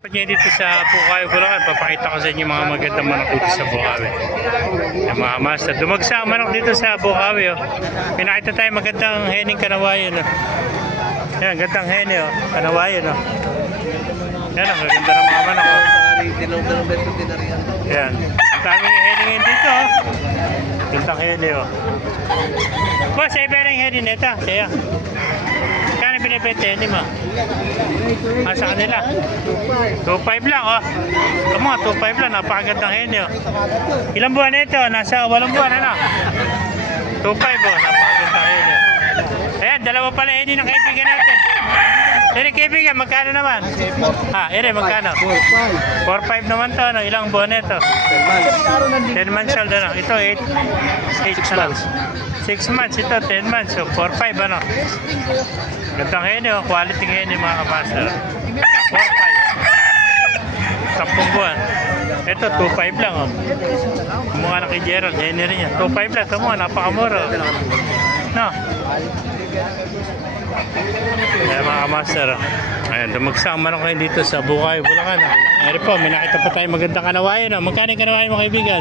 Pagdating dito sa Bukawi, Bulacan, papakita ko sa inyo mga magandang manok dito sa Bukawi. Yung mga master. Dumagsa ang manok dito sa Bukawi. Oh. Pinakita tayo magandang hening kanawayan. Oh. Yan, gandang hene. Oh. Kanawayan. Oh. Yan, ang ganda ng mga manok. Oh. Yan. Ang daming heningin dito. Oh. Gandang hene. Oh. Boss, ay ba yung hene nito? Siya. Kano binibenta hene mo? Sa kanila? 2.5 lang, oh. Ito mo, 2.5 lang. Napakagandang hene, oh. Ilang buwan na ito? Nasa 8 buwan, ano? 2.5, oh. Napakagandang hene. Ayan, dalawa pala hene ng kaibigan natin. Ere, kaibigan, magkano naman? Ere, magkano? 4.5 naman to, ano? Ilang buwan na ito? 10 months old, ano? Ito, 8 months. 6 months, ito, 10 months. So, 4.5, ano? Gandang hene, oh. Quality hene, mga kapaster. 4.5. 10 buwan. Ito, 2.5 lang, oh. Mukha na kay Gerald, hene rin yan. 2.5 lang, ito mo, napakamura, oh. No? Ayan, mga master. Ayan, dumagsa ang manok kayo dito sa Bukawi, Bulacan. Ayan po, may nakita pa tayo magandang kanawayan. Magkano yung kanawayan mo, kaibigan?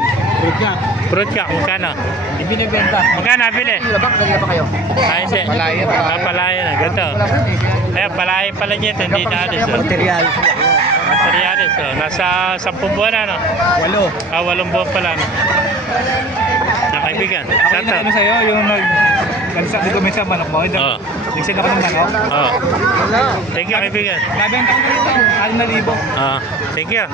Fruit ka, magkano? Ibinibenta. Magkano nabili? Labak, nagila pa kayo? Hindi. Palayan. Palayan na, ganito. Ayan, palayan pala niya ito, hindi na alis. Material. Materialis, oh. Nasa 10 buwan na, no? 8. 8 buwan pala, no? Kaibigan, saan to? Ano sa'yo, yung nagsabi ko minsan manok mo, nagsin ako ng manok. Oh. Thank you, kaibigan. Nabenta ko dito, 6,000. Thank you.